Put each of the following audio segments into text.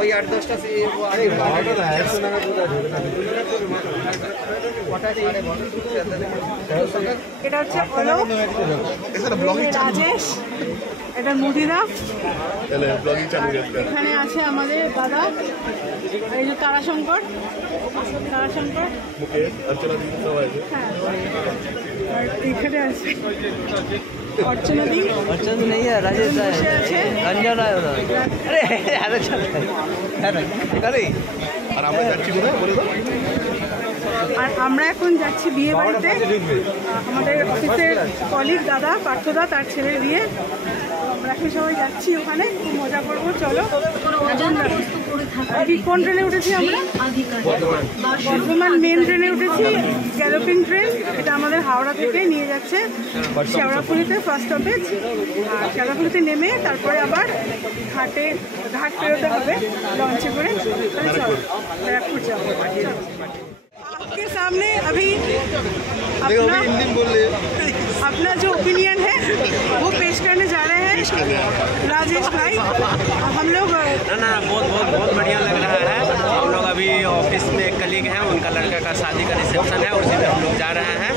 ওই 8-10টা এটা হচ্ছে অলোক, রাজেশ, এটা মুদিদা, এখানে আছে আমাদের দাদা, এই যে তারাশঙ্কর, হ্যাঁ, আর এখানে আছে अर्चना दी। अर्चना तो नहीं है, राजेश है, रंजन है उधर। अरे अरे चल अरे আর আমরা যাচ্ছি কোথায় বলে দাও। আর আমরা এখন যাচ্ছি বিয়ে বাড়িতে, আমাদের অফিসের কলিগ দাদা পার্থদা তার ছেলের বিয়ে। আমরা এখন সবাই যাচ্ছি ওখানে, খুব মজা করবো। চলো। কোন ট্রেনে উঠেছি আমরা? বর্ধমান মেন ট্রেনে উঠেছি, গ্যালোপিং ট্রেন। এটা আমাদের হাওড়া থেকে নিয়ে যাচ্ছে শেওড়াফুলিতে ফার্স্ট স্টপেজ। আর শেওড়াফুলিতে নেমে তারপরে আবার ঘাট পেরোতে হবে लॉन्च করে। चलो बैराकपुर जाओ। आपके सामने अभी अपना जो ओपिनियन है वो पेश करने जा रहे हैं राजेश भाई। हम लोग ना बहुत बढ़िया लग रहा है। हम लोग अभी ऑफिस में एक कलीग हैं, उनका लड़का का शादी का रिसेप्शन है, उसी में हम लोग जा रहे हैं।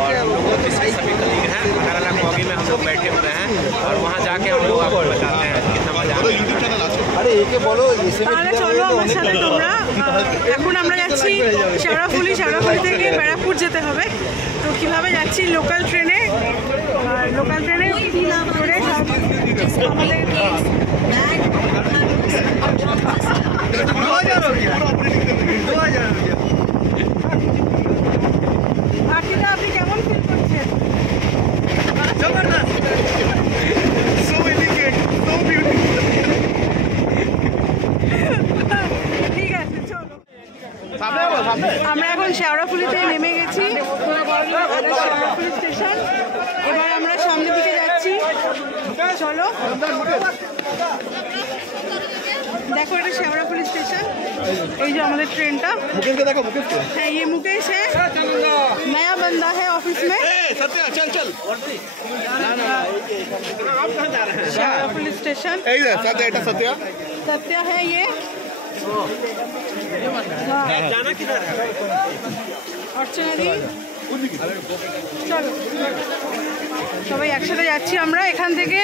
और हम लोग ऑफिस के सभी कलीग हैं, अलग अलग बॉगी में हम लोग बैठे हुए हैं, और वहाँ जाके हम लोग आपको बताते हैं कितना मजा आता है। চলো আমার সাথে তোমরা। এখন আমরা যাচ্ছি শেওড়াফুলি থেকে ব্যারাকপুর যেতে হবে। তো কীভাবে যাচ্ছি? লোকাল ট্রেনে। আর লোকাল ট্রেনে করে সব আমাদের বাকিটা আপনি কেমন ফিল করছেন? ঠিক আছে চলো। আমরা এখন শেওড়াফুলিতে নেমে গেছি, শেওড়াফুলি স্টেশন। এবার আমরা সামনের দিকে যাচ্ছি। চলো देखो এটা শেওড়াফুলি স্টেশন। এই যে আমাদের ট্রেনটা। হ্যাঁ ये मुकेश है, नया बंदा है ऑफिस में। सत्या चल শেওড়াফুলি स्टेशन। सत्या है ये। जाना किधर है? अर्चना दी। চলো সবাই একসাথে যাচ্ছি আমরা। এখান থেকে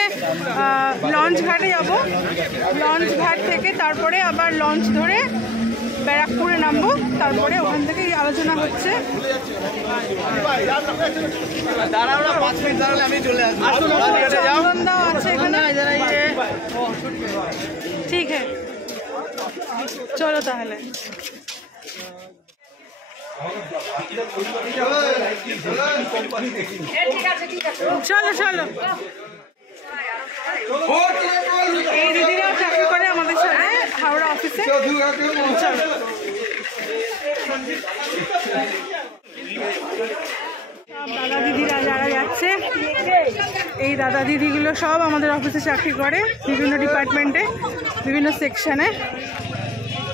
লঞ্চ ঘাটে যাব, লঞ্চ ঘাট থেকে তারপরে আবার লঞ্চ ধরে ব্যারাকপুরে নামবো। তারপরে ওখান থেকে আলোচনা হচ্ছে। চন্দনদাও আছে এখানে। ঠিক है চলো তাহলে। চলো চলো। এই দিদিরাও চাকরি করে আমাদের সাথে হাওড়া অফিসে। চলো। দাদা দিদিরা যারা যাচ্ছে, এই দাদা দিদিগুলো সব আমাদের অফিসে চাকরি করে, বিভিন্ন ডিপার্টমেন্টে, বিভিন্ন সেকশনে।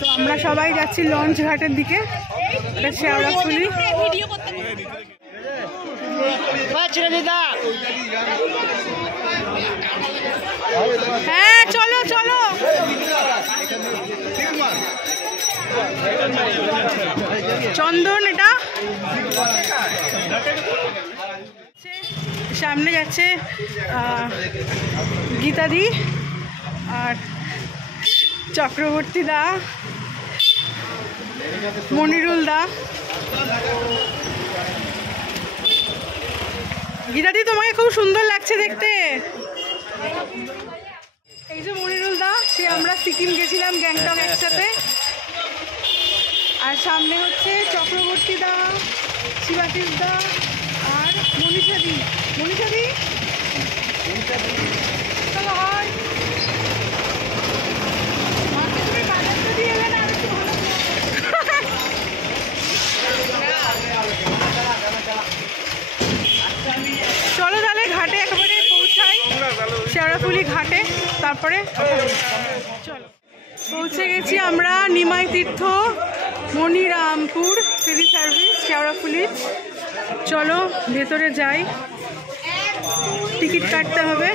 তো আমরা সবাই যাচ্ছি লঞ্চ ঘাটের দিকে। এটা শেওড়াফুলি। হ্যাঁ চলো চলো। চন্দন এটা সামনে যাচ্ছে গীতাদি আর চক্রবর্তী দা, মনিরুল দা। গীতাদি তোমাকে খুব সুন্দর লাগছে দেখতে। এই যে মনিরুল দা, সে আমরা সিকিম গেছিলাম গ্যাংটক একসাথে। আর সামনে হচ্ছে চক্রবর্তী দা, শিবাশিস দা আর মনীষাদি। চলো হাই। তুমি বাজারটা দিয়ে এলে না আর একটু ভালো। চলো তাহলে ঘাটে একেবারে পৌঁছাই, শেওড়াফুলি ঘাটে। তারপরে চলো পৌঁছে গেছি আমরা নিমাই তীর্থ মনিরামপুর ফেরি সার্ভিস শেওড়াফুলি। চলো ভেতরে যাই, টিকিট কাটতে হবে।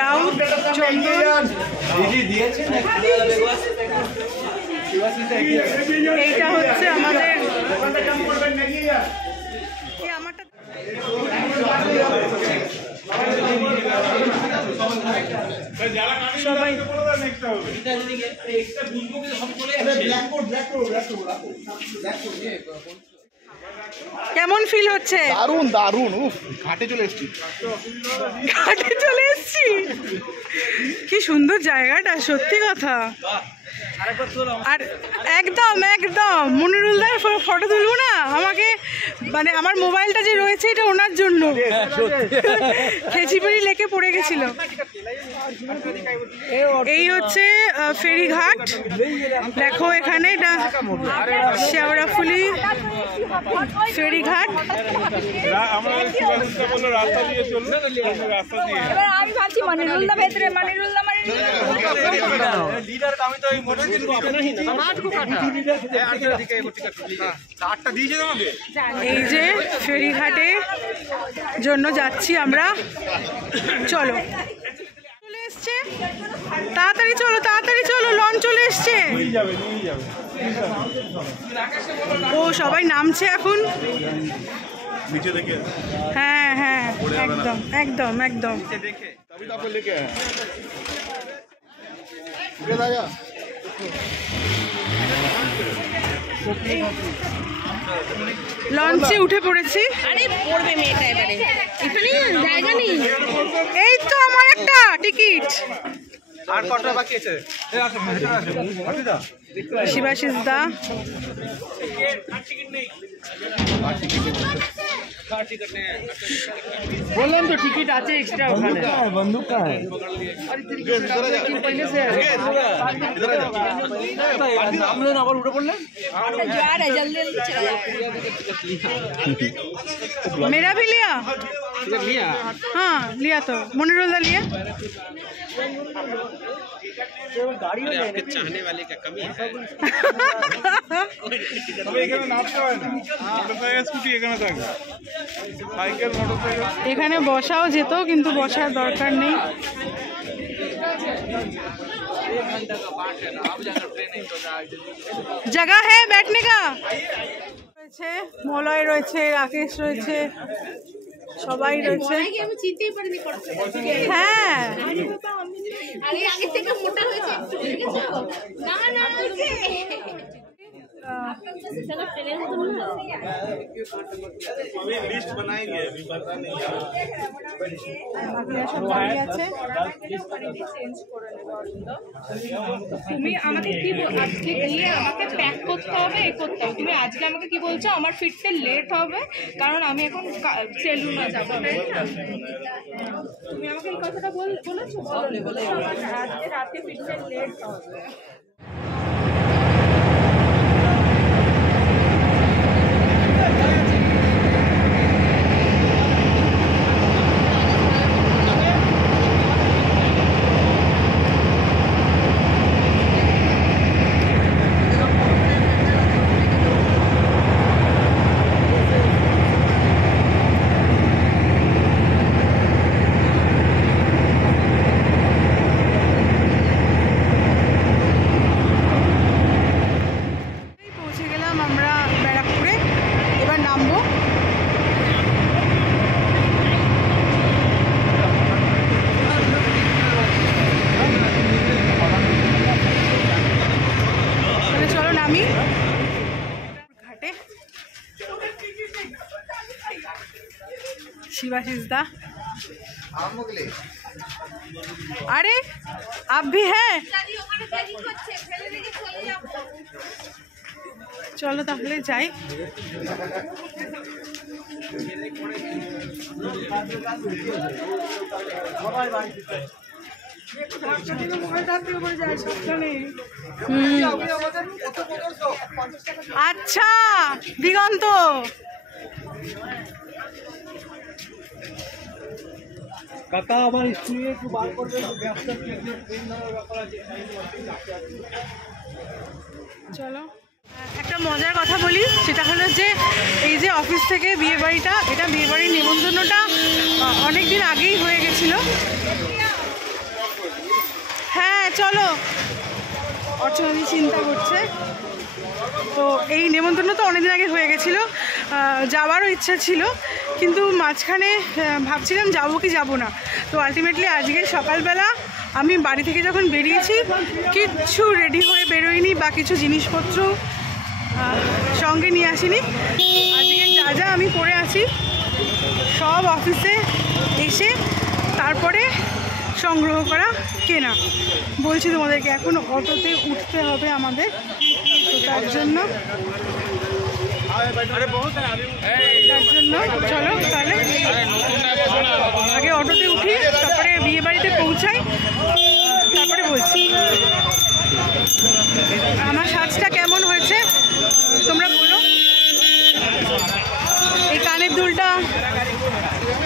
রাউত চন্দন এইটা হচ্ছে আমাদের সবাই কেমন ফিল হচ্ছে? দারুণ দারুণ। ঘাটে চলে এসেছি, ঘাটে চলে এসেছি। কি সুন্দর জায়গাটা, সত্যি কথা। আর একদম একদম মনিরুলদার ফটো তুলবো না আমাকে, মানে আমার মোবাইলটা যে রয়েছে এটা ওনার জন্য। খেচিপুরি লেকে পড়ে গেছিল। এই হচ্ছে ফেরিঘাট, দেখো এখানে এটা শেওড়াফুলি ফেরিঘাট। এই যে ফেরিঘাটে জন্য যাচ্ছি আমরা। চলো, চলে এসছে, তাড়াতাড়ি চলো, তাড়াতাড়ি চলো, লঞ্চ চলে এসছে। ও সবাই নামছে এখন। হ্যাঁ হ্যাঁ, একদম একদম একদম। লঞ্চে উঠে পড়েছি। এই তো আমার একটা টিকিট। আর কটা বাকি আছে? শিবাশিস দা বললাম তো টিকিট আছে এক্সট্রা ওখানে। বন্দুক का है पहले से नाम लेना और उठे पड़ले जा रहा है, जल्दी जल्दी चला। मेरा भी लिया? हाँ लिया, तो मुनिरुल्ला लिया। आपके चाहने वाले का कमी है। এখানে বসাও যেত কিন্তু বসার দরকার নেই। জায়গা है बैठने का। রয়েছে মলয়, রয়েছে রাকেশ, রয়েছে সবাই রয়েছে। আমি চিনতেই পারিনি। হ্যাঁ আরে আগে থেকে মোটা হয়েছে একটু, দেখেছো? না না তুমি আমাকে কি আজকে গিয়ে আমাকে প্যাক করতে হবে, এ করতে হবে। তুমি আজকে আমাকে কি বলছো আমার ফিরতে লেট হবে, কারণ আমি এখন সেলুনে যাবো, তাই না? তুমি আমাকে এই কথাটা বলেছো? বলেছো আমার আজকে রাতে ফিরতে লেট হবে। शिवाशीष दा, अरे आप भी है? चलो ताहले जाई। अच्छा दिगंत কাকা আমার স্ত্রী একটু বার করবে, ব্যবসা ট্রেন ধরার ব্যাপার আছে। চলো একটা মজার কথা বলি, সেটা হলো যে এই যে অফিস থেকে বিয়েবাড়িটা, এটা বিয়েবাড়ির নিমন্ত্রণটা অনেক দিন আগেই হয়ে গেছিল। হ্যাঁ চলো, অর্চনাদি চিন্তা করছে। তো এই নেমন্তন্ন তো অনেকদিন আগে হয়ে গেছিলো, যাওয়ারও ইচ্ছা ছিল, কিন্তু মাঝখানে ভাবছিলাম যাবো কি যাবো না। তো আলটিমেটলি আজকে সকালবেলা আমি বাড়ি থেকে যখন বেরিয়েছি, কিচ্ছু রেডি হয়ে বেরোইনি বা কিছু জিনিসপত্র সঙ্গে নিয়ে আসিনি। আজকে যা যা আমি পরে আছি সব অফিসে এসে তারপরে সংগ্রহ করা, কেনা। বলছি তোমাদেরকে এখন অটোতে উঠতে হবে আমাদের, তো তার জন্য চলো তাহলে আগে অটোতে উঠি, তারপরে বিয়ে বাড়িতে পৌঁছাই, তারপরে বলছি। আমার সাজটা কেমন হয়েছে তোমরা বলো। এই কানের দুলটা,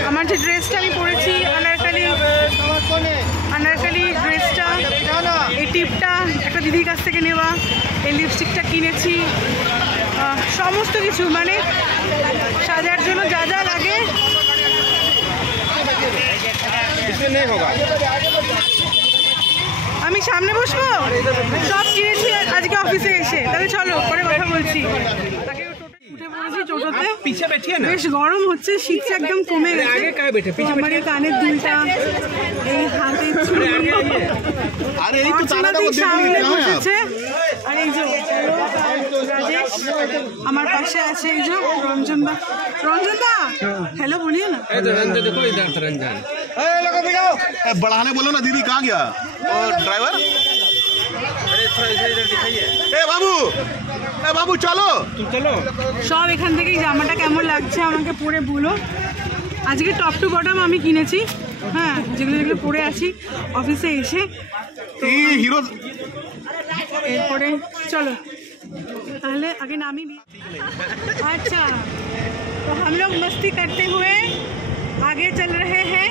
আমার যে ড্রেসটা আমি পরেছি আনারকালি ড্রেসটা, এই টিপটা একটা দিদির কাছ থেকে নেওয়া, এই লিপস্টিকটা কিনেছি, সমস্ত কিছু মানে সাজার জন্য যা যা লাগে আমি সামনে বসবো, সব কিনেছি আজকে অফিসে এসে। তাহলে চলো পরে কথা বলছি। উঠে পড়েছি টোটোতে, বেশ গরম হচ্ছে, শীতটা একদম কমে গেছে। আমার এই কানের দুলটা, এই হাতের চুড়ি, সামনে বসেছে। আর এই যে রাজেশ আমার পাশে আছে, এই যে রঞ্জনদা। রঞ্জনদা हेलो बोलिए ना। देखो इधर रंजन, बढ़ाने बोलो ना दीदी, कहाँ गया और ड्राइवर? अरे थोड़ा इधर दिखाइए। ए बाबू चलो तुम चलो। সব এখান থেকেই জামাটা কেমন লাগছে আমাকে পরে বলো। আজকে টপ টু বটম আমি কিনেছি, হ্যাঁ, যেগুলো যেগুলো পরে আছি অফিসে এসে। हीरो এরপরে চলো তাহলে আগে নামি। अच्छा तो हम लोग मस्ती करते हुए आगे चल रहे हैं।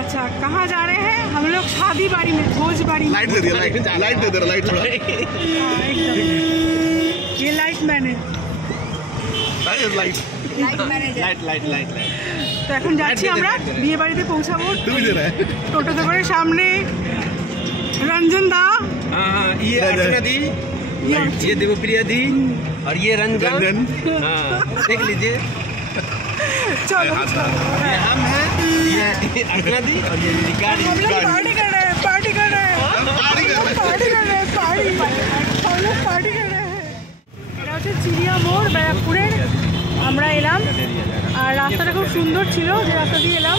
अच्छा कहाँ जा रहे हैं हम लोग? शादी बाड़ी में, भोज बाड़ी में। लाइट दे दिया, लाइट दे दे, लाइट थोड़ा। हाँ, एकदम ये लाइट मैंने लाइट তো এখন যাচ্ছি আমরা বিয়ে বাড়িতে পৌঁছাবো। তুমি দে रहा है টোটোতে করে সামনে रंजन दा, हाँ ये अर्चना दी, ये देवप्रिया दी और ये रंजन। हाँ देख लीजिए, चलो ये हम हैं, ये अर्चना दी और ये गाड़ी। हम लोग पार्टी कर रहे हैं, पार्टी कर रहे हैं, पार्टी कर रहे हैं, हम लोग पार्टी कर रहे हैं। এটা হচ্ছে চিড়িয়া মোড় ব্যারাকপুরের। আমরা এলাম আর রাস্তাটা খুব সুন্দর ছিল, যে রাস্তা দিয়ে এলাম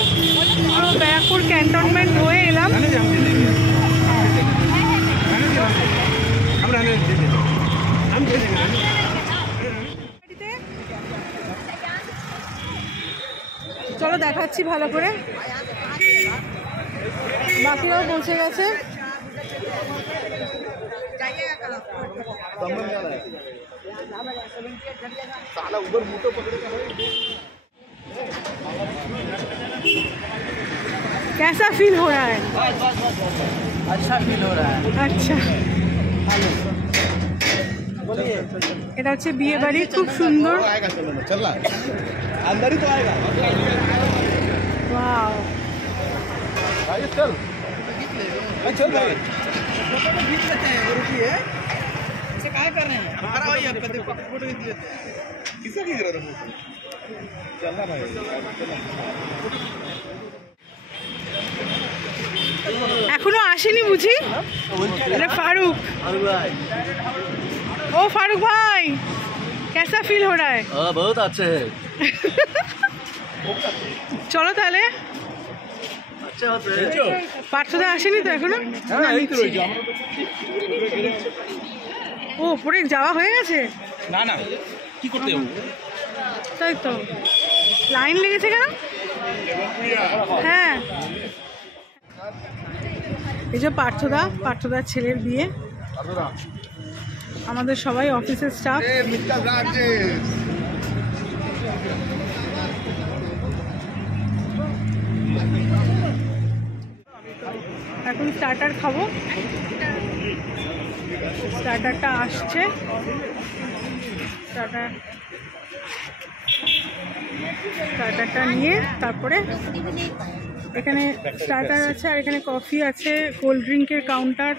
পুরো ব্যারাকপুর ক্যান্টনমেন্ট হয়ে এলাম। চলো দেখাচ্ছি ভালো করে, বাকিরাও পৌঁছে গেছে। कैसा फील हो रहा है? अच्छा फील हो रहा है। अच्छा এটা হচ্ছে বিয়ে বাড়ি, খুব সুন্দর। चल रहा अंदर ही तो आएगा। वाओ चल चल भाई, क्या कर रहे हैं? हमारा वही आपका देखो फोटो खींच लेते हैं। किसका खींच रहा था? चलना भाई, এখনো আসেনি বুঝি? अरे फारूक, ओ फारूक भाई कैसा फील हो रहा है? बहुत अच्छे है। চলো তাহলে। अच्छे होते हैं। পার্থদা আসেনি তো এখনো? ও পরে যাওয়া হয়ে গেছে? ना ना की करते हो? তাই তো, লাইন লেগেছে কেন? হ্যাঁ এই যে পার্থদার ছেলের বিয়ে, আমাদের সবাই অফিসের স্টাফ। এখন স্টার্টার খাবো। স্টার্টারটা আসছে। স্টার্টারটা নিয়ে তারপরে এখানে স্টার্টার আছে, আর এখানে কফি আছে, কোল্ড ড্রিঙ্কের কাউন্টার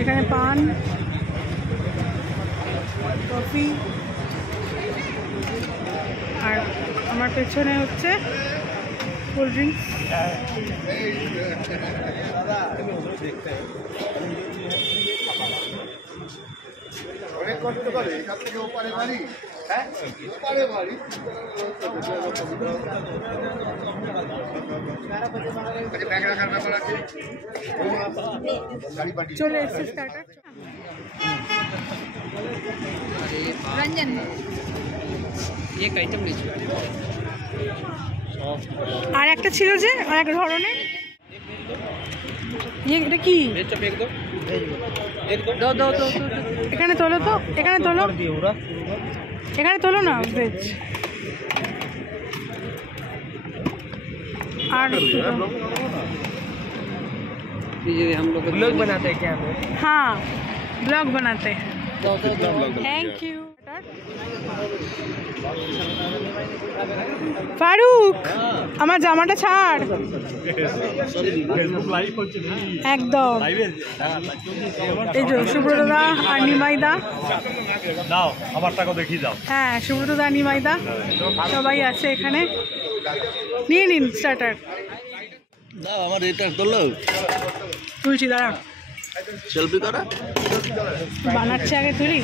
এখানে পান, কফি, আর আমার পেছনে হচ্ছে কোল্ড ড্রিঙ্কস। অনেক কষ্ট করে এখান থেকে ওপারে বাড়ি, হ্যাঁ ওপারে বাড়ি। ব্যাগ রাখার ব্যাপার আছে। চলে এসছে স্টার্টার। रंजन एक आइटम लीजिए। আর একটা ছিল যে আর এক ধরনের, এটা কি? এখানে তোলো তো, এখানে তোলো, এখানে তোলো না ভেজ। আর हम लोग ब्लॉग बनाते हैं क्या? हाँ ब्लॉग बनाते हैं। Thank you. ফারুক আমার জামাটা ছাড় একদম। এই যে সুব্রত দা আর নিমাই দা, দাও আমার টাকা দেখিয়ে দাও। হ্যাঁ সুব্রত দা নিমাই দা সবাই আছে এখানে। নিয়ে নিন স্টার্টার। দাও আমার এটা তোলো, তুলছি দাঁড়া, সেলফি করা বানাচ্ছে আগে তুলি।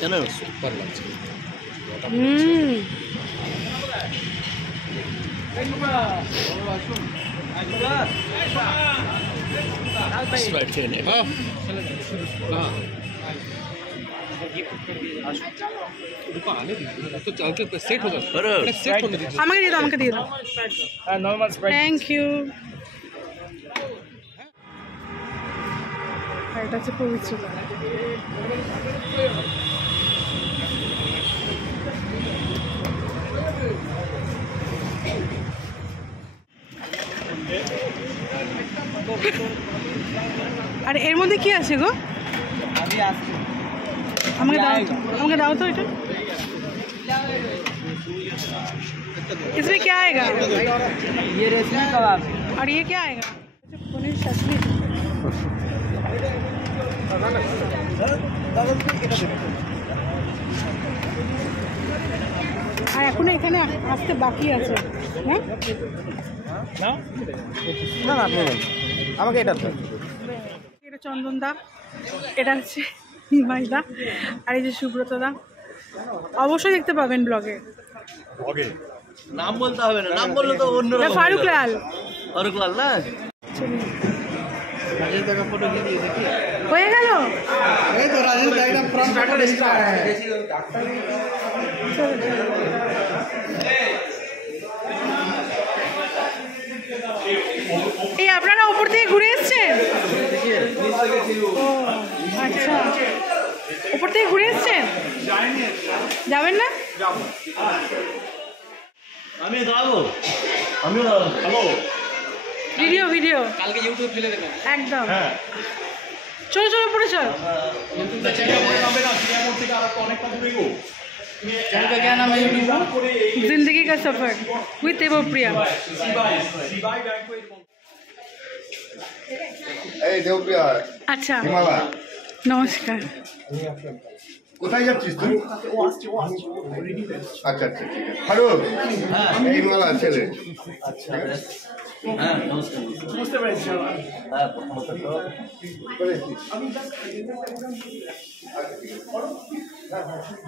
কেন সুপার লাগছে। আমাকে দিয়ে দাও, আমাকে দিয়ে দাও। Thank you. এটা হচ্ছে পবিত্রতা। আর এর মধ্যে কি আছে গো? আমাকে দাও, আমাকে দাও তো এটা। इसमें क्या आएगा? ये रेशमी कबाब। और ये क्या आएगा? पनीर शाशली। আর এখন এখানে আসতে বাকি আছে। হ্যাঁ না না আপনি আমাকে এটা দাও। এটা চন্দন দা, এটা হচ্ছে নিমাই দা, আর এই যে সুব্রত দা। অবশ্যই দেখতে পাবেন ব্লগে। ওকে নাম বলতে হবে না, নাম বললে তো অন্য রকম। ফারুক লাল। ফারুক লাল না? राजेश का फोटो लीजिए, देखिए হয়ে গেল। ये तो राजेश का एकदम फ्रंट फोटो इसका है। এই আপনারা উপর থেকে ঘুরে এসেছেন? ও আচ্ছা, উপর থেকে ঘুরে এসেছেন? যাবেন না? আমি দাঁড়াবো, আমিও দাঁড়াবো। ভিডিও ভিডিও কালকে ইউটিউব ফেলে দেবেন একদম। হ্যাঁ চলো চলো পড়ে চল। चैनल का क्या नाम है यूट्यूब का? जिंदगी का सफर विद देवप्रिया। এই দেবপ্রিয়া, আচ্ছা হিমালয় নমস্কার। কোথায় যাচ্ছিস তুই? আচ্ছা আচ্ছা ঠিক আছে। ফারুক এই হিমালয় ছেলে। হ্যাঁ নমস্কার। বুঝতে পেরেছি। হ্যাঁ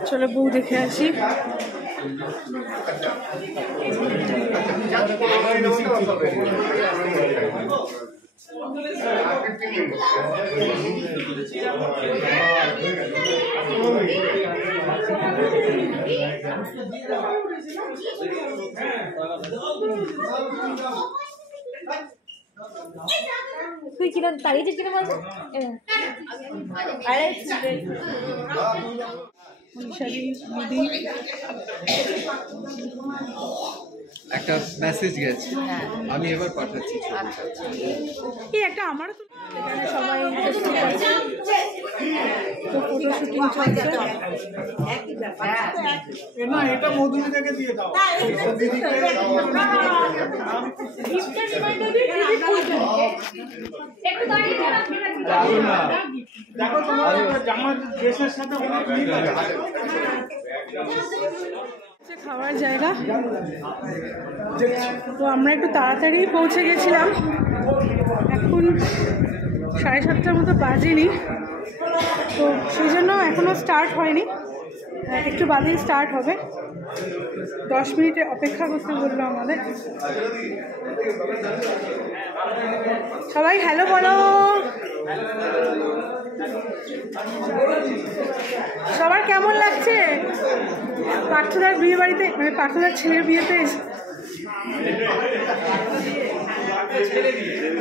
চলো বউ দেখে আসি। তুই কিনা তাড়িয়েছিস কিনা বলতো আরে একটা মেসেজ গেছে, আমি এবার পাঠাচ্ছি। এই একটা আমারও তো এখানে সবাই উপস্থিত আছে, তো ফটো শুটিং চলছে। না এটা মধুমিতাকে দিয়ে দাও। দেখো তোমার জামার ড্রেসের সাথে অনেক মিল আছে। খাওয়ার জায়গা, তো আমরা একটু তাড়াতাড়ি পৌঁছে গেছিলাম, এখন 7:30টার মতো বাজেনি, তো সেই জন্য এখনও স্টার্ট হয়নি, একটু বাদেই স্টার্ট হবে। 10 মিনিটে অপেক্ষা করতে বললো আমাদের। সবাই হ্যালো বলো, সবার কেমন লাগছে? পার্থদার বিয়ে বাড়িতে, মানে পার্থদার ছেলের বিয়েতে,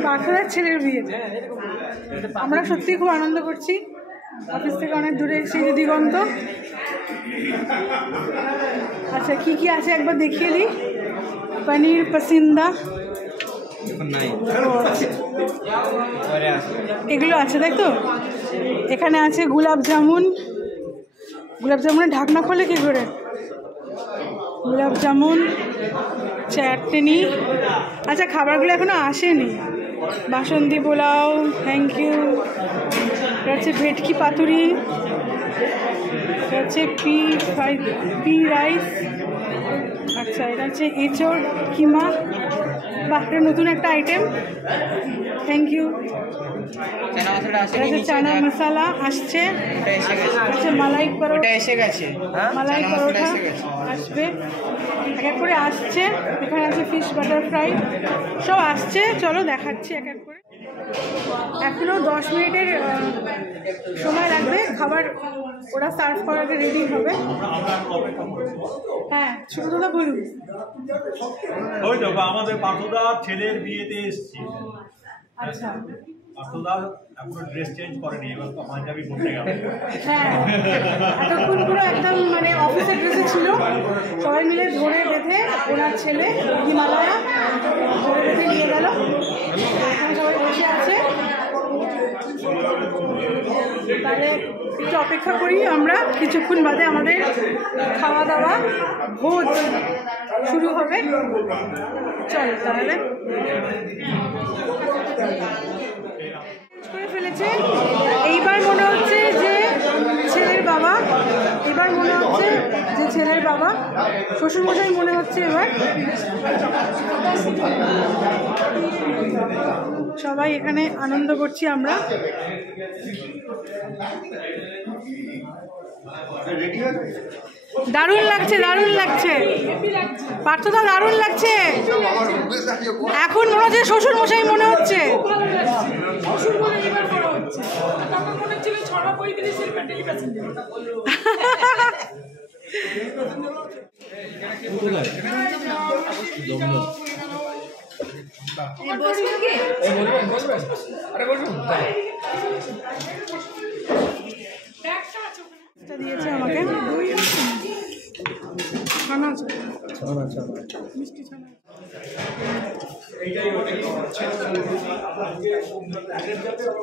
পার্থদার ছেলের বিয়েতে আমরা সত্যিই খুব আনন্দ করছি। অফিস থেকে অনেক দূরে এসেছি, দিগন্ত। আচ্ছা কি কি আছে একবার দেখিয়ে দিই। পনির পাসিন্দা এগুলো আছে, তাই তো? এখানে আছে গোলাপ জামুন। গোলাপ জামুনের ঢাকনা খোলে কি করে? গোলাপ জামুন, চাটনি। আচ্ছা খাবারগুলো এখনো আসেনি। বাসন্তী পোলাও, থ্যাংক ইউ। এটা হচ্ছে ভেটকি পাতুরি, এটা হচ্ছে পি রাইস। আচ্ছা এটা হচ্ছে এঁচড় কিমা। বাহ, এটা নতুন একটা item, thank you. Chana masala আসছে, আচ্ছা মালাই পরোটা এসে গেছে, মালাই পরোটা আসবে, এক এক করে আসছে। এখানে আছে ফিশ বাটার ফ্রাই, সব আসছে। চলো দেখাচ্ছি এক এক করে। এখনও 10 মিনিটের সময় লাগবে, খাবার ওরা সার্ভ করার আগে রেডি হবে। হ্যাঁ ছোটদা বলুন। ওই তো আমাদের পার্থদার ছেলের বিয়েতে এসেছি। আচ্ছা পার্থদা এখনো ড্রেস চেঞ্জ করেনি, এবার তো পাঞ্জাবি পরতে গেল। হ্যাঁ এতক্ষণ পুরো একদম মানে অফিসের ড্রেসে ছিল, সবাই মিলে ধরে বেঁধে ওনার ছেলে হিমালয়া ধরে বেঁধে নিয়ে গেল। এখানে সবাই বসে আছে, তাহলে একটু অপেক্ষা করি আমরা। কিছুক্ষণ বাদে আমাদের খাওয়া দাওয়া ভোজ শুরু হবে। চলো তাহলে। করে ফেলেছে এইবার মনে হচ্ছে যে ছেলের বাবা, এবার মনে হচ্ছে যে ছেলের বাবা, শ্বশুরমশাই মনে হচ্ছে এবার। সবাই এখানে আনন্দ করছি আমরা। দারুণ লাগছে, দারুণ লাগছে পার্থদা, দারুণ লাগছে। এখন মনে হচ্ছে শ্বশুর মশাই মনে হচ্ছে। দিয়েছে আমাকে ছানা, মিষ্টি ছানা।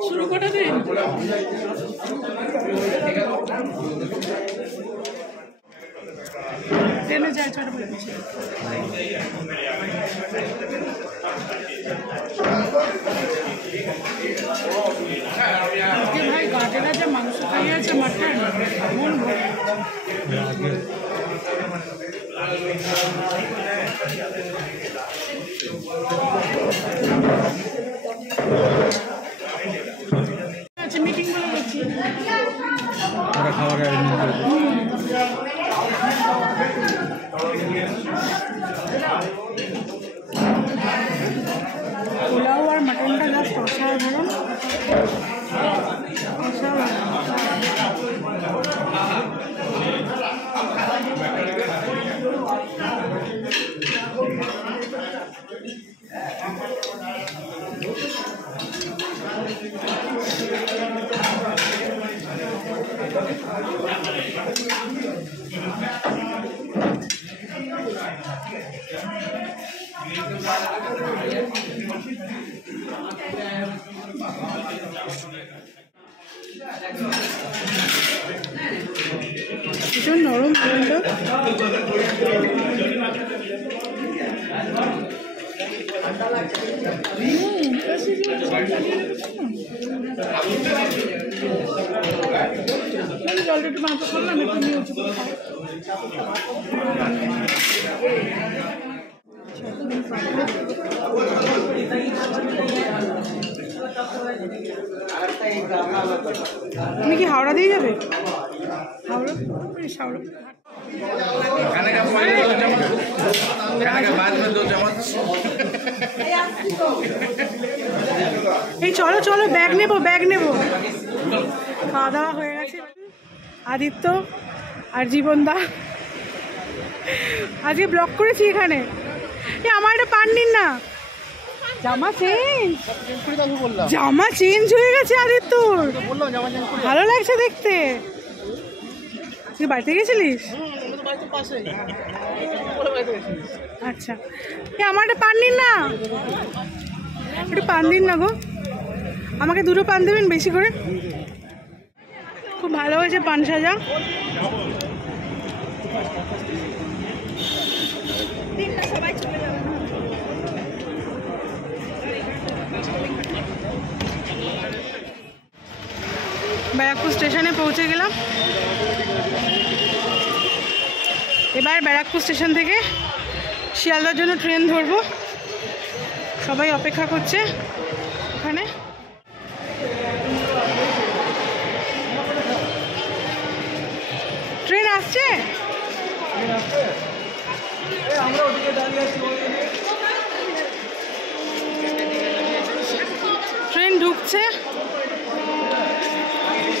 শুরু করে দিন। ট্রেনে যায় ছোট বলে ভাই গাটেরা যে মাংস খাইয়ে আছে মাটন, মন ভরে। আচ্ছা মিটিং বলে দিচ্ছি, পোলাও আর মাটনটা জাস্ট অসাধারণ, অসাধারণ। ভীষণ নরম ট্রেনটা। জলটা একটু মাথা করলাম, একটু নিয়ে উঁচু করে খাই। তুমি কি হাওড়া দিয়ে যাবে? हावड़ा हावड़ा खाने का पानी 2 चम्मच, खाने के बाद में 2 चम्मच। এই চলো চলো ব্যাগ নেবো খাওয়া দাওয়া হয়ে গেছে। আদিত্য আর জীবনদা আজকে ব্লগ করেছি এখানে। আমার একটা পান নিন না। জামা চেঞ্জ হয়ে গেছে আদিত্যর, ভালো লাগছে দেখতে। তুই বাড়িতে গেছিলিস? আচ্ছা, আমার একটা পান নিন না, একটু পান দিন না গো। আমাকে 2টো পান দেবেন বেশি করে। খুব ভালো হয়েছে পান সাজা। ব্যারাকপুর স্টেশনে পৌঁছে গেলাম। এবার ব্যারাকপুর স্টেশন থেকে শিয়ালদার জন্য ট্রেন ধরবো। সবাই অপেক্ষা করছে ওখানে। ট্রেন আসছে, ট্রেন ঢুকছে।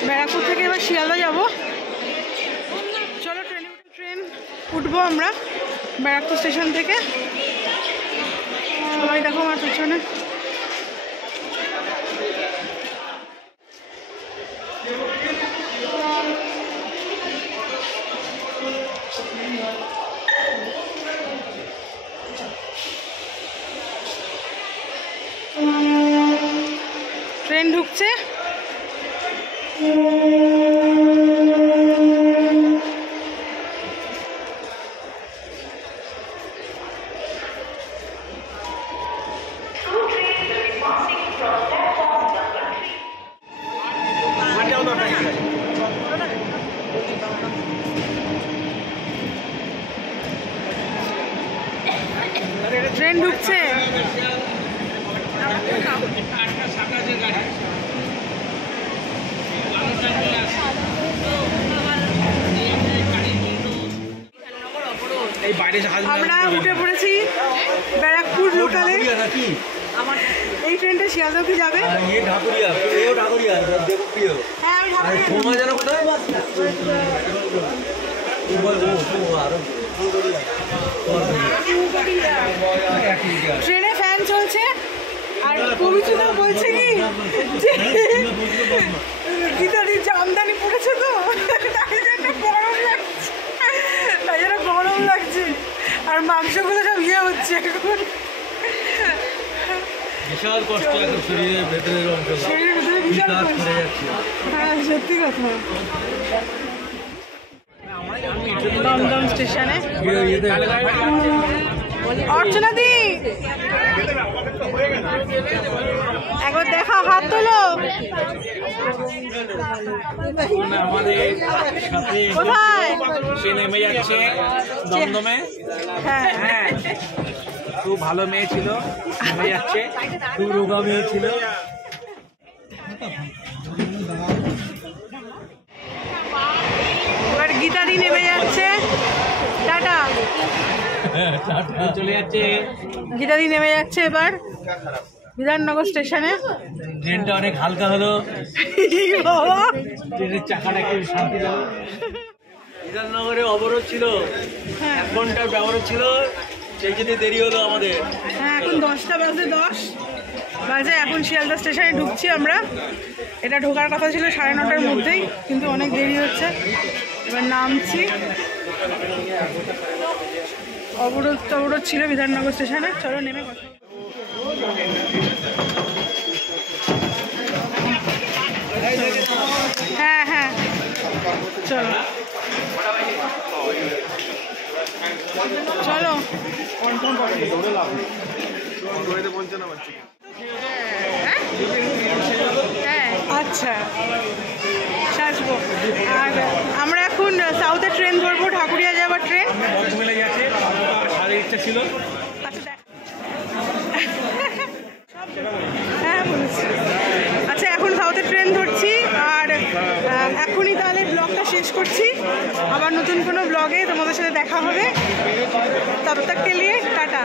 ব্যারাকপুর থেকে এবার শিয়ালদা যাব। চলো ট্রেন উঠবো আমরা ব্যারাকপুর স্টেশন থেকে। সবাই দেখো আমার পিছনে। ট্রেন ঢুকছে। ট্রেন ঢুকছে। আমরা উঠে পড়েছি ব্যারাকপুর লোকালে। এই ট্রেনটা শিয়ালদা অবধি যাবে। ট্রেনে ফ্যান চলছে আর কবিচুদা বলছে কি গীতারির জামদানি পড়েছে তো তাই জন্য গরম লাগছে আর মাংসগুলো সব ইয়ে হচ্ছে এখন। বিশাল কষ্ট এখন শরীরের ভেতরের অংশ, শরীরের ভেতরে বিশাল কষ্ট। হ্যাঁ সত্যি কথা। দমদম স্টেশনে অর্চনা দি একবার দেখা, হাত তোলো। আমাদের সাথে কোথায় সে নেমে যাচ্ছে দমদমে। হ্যাঁ হ্যাঁ, খুব ভালো মেয়ে ছিল, নেমে যাচ্ছে। খুব রোগা মেয়ে ছিল। এবার গীতাদি নেমে যাচ্ছে। টাটা, চলে যাচ্ছে। গীতাদি নেমে যাচ্ছে এবার বিধাননগর স্টেশনে। ট্রেনটা অনেক হালকা হলো, ট্রেনের চাকাটা একটু শান্তি দিল। বিধাননগরে অবরোধ ছিল, 1 ঘন্টার অবরোধ ছিল, সেই জন্য দেরি হলো আমাদের। হ্যাঁ এখন 10টা বাজে 10। বাজে এখন শিয়ালদা স্টেশনে ঢুকছি আমরা। এটা ঢোকার কথা ছিল 9:30টার মধ্যেই, কিন্তু অনেক দেরি হচ্ছে। এবার নামছি। অবরোধ ছিল বিধাননগর স্টেশনে। চলো নেমে কথা। হ্যাঁ হ্যাঁ চলো চলো। আচ্ছা সাজবো। আর আমরা এখন সাউথের ট্রেন ধরবো, ঠাকুরিয়া যাওয়ার ট্রেন। হ্যাঁ বলেছি। আচ্ছা এখন সাউথের ট্রেন ধরছি, আর এখনই তাহলে ব্লগটা শেষ করছি। আবার নতুন কোনো ব্লগে তোমাদের সাথে দেখা হবে। ততক্ষণ के लिए टाटा।